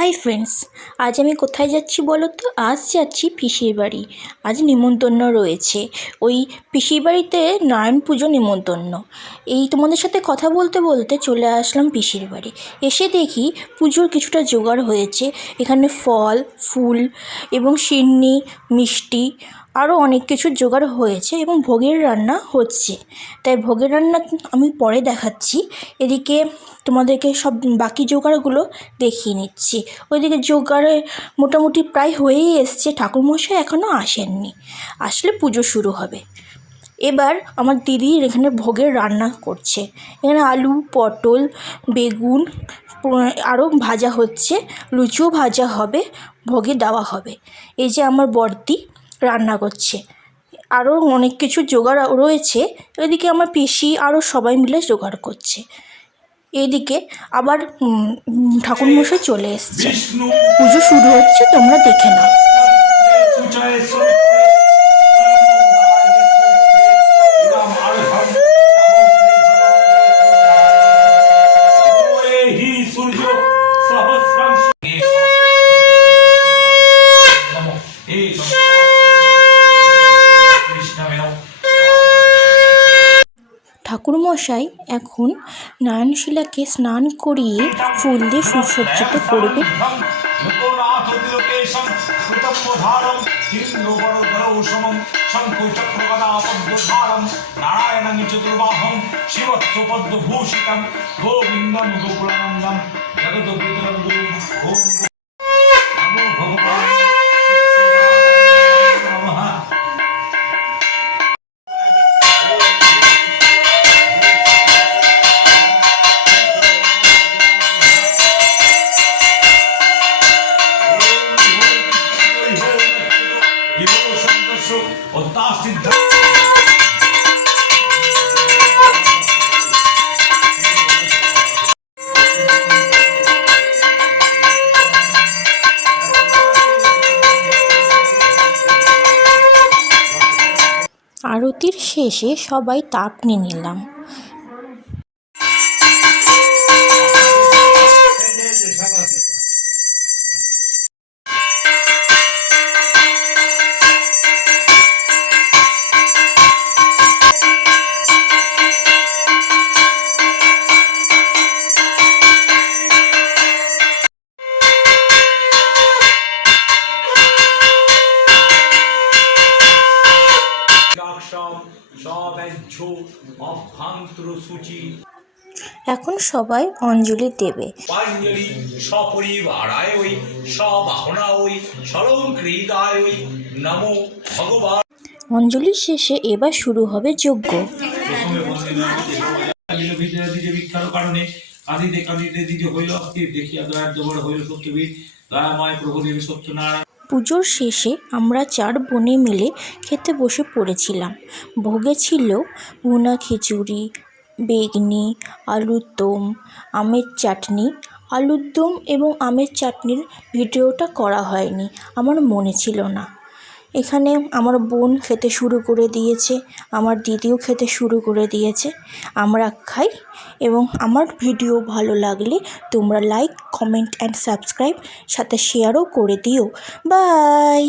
Hi friends, আজ আমি কোথায় যাচ্ছি বলো তো? আজ যাচ্ছি পিসির বাড়ি। আজ নিমন্ত্রণ রয়েছে। ওই পিসির বাড়িতে নারায়ণ পুজো নিমন্ত্রণ। এই তোমাদের সাথে কথা বলতে বলতে চলে আসলাম পিসির বাড়ি। এসে দেখি পুজোর কিছুটা জোগাড় হয়েছে। এখানে ফল, ফুল এবং সিন্নি, মিষ্টি আরও অনেক কিছুর জোগাড় হয়েছে এবং ভোগের রান্না হচ্ছে। তাই ভোগের রান্না আমি পরে দেখাচ্ছি। এদিকে তোমাদেরকে সব বাকি জোগাড়গুলো দেখিয়ে নিচ্ছি। ওইদিকে জোগাড়ে মোটামুটি প্রায় হয়েই এসছে। ঠাকুরমশাই এখনও আসেননি, আসলে পুজো শুরু হবে। এবার আমার দিদি এখানে ভোগের রান্না করছে। এখানে আলু, পটল, বেগুন আরও ভাজা হচ্ছে, লুচিও ভাজা হবে, ভোগে দেওয়া হবে। এই যে আমার বড়দি রান্না করছে। আরও অনেক কিছু জোগাড় রয়েছে। এদিকে আমার পিসি আরও সবাই মিলে জোগাড় করছে। এইদিকে আবার ঠাকুরমশাই চলে এসছে, পুজো শুরু হচ্ছে, তোমরা দেখে নাও। ঠাকুরমশাই এখন নয়নশিলাকে স্নান করিয়ে ফুল দিয়ে সুসজ্জিত করবে। আরতির শেষে সবাই তাপ নিয়ে নিলাম। এখন সবাই অঞ্জলি দেবে। অঞ্জলির শেষে এবার শুরু হবে যজ্ঞ। পুজোর শেষে আমরা 4 বোনে মিলে খেতে বসে পড়েছিলাম। ভোগে ছিল ভুনা খিচুড়ি, বেগনি, আলুর দম, আমের চাটনি। আলুর দম এবং আমের চাটনির ভিডিওটা করা হয়নি, আমার মনে ছিল না। এখানে আমার বোন খেতে শুরু করে দিয়েছে, আমার দিদিও খেতে শুরু করে দিয়েছে। আমরা খাই এবং আমার ভিডিও ভালো লাগলে তোমরা লাইক, কমেন্ট অ্যান্ড সাবস্ক্রাইব, সাথে শেয়ারও করে দিও। বাই।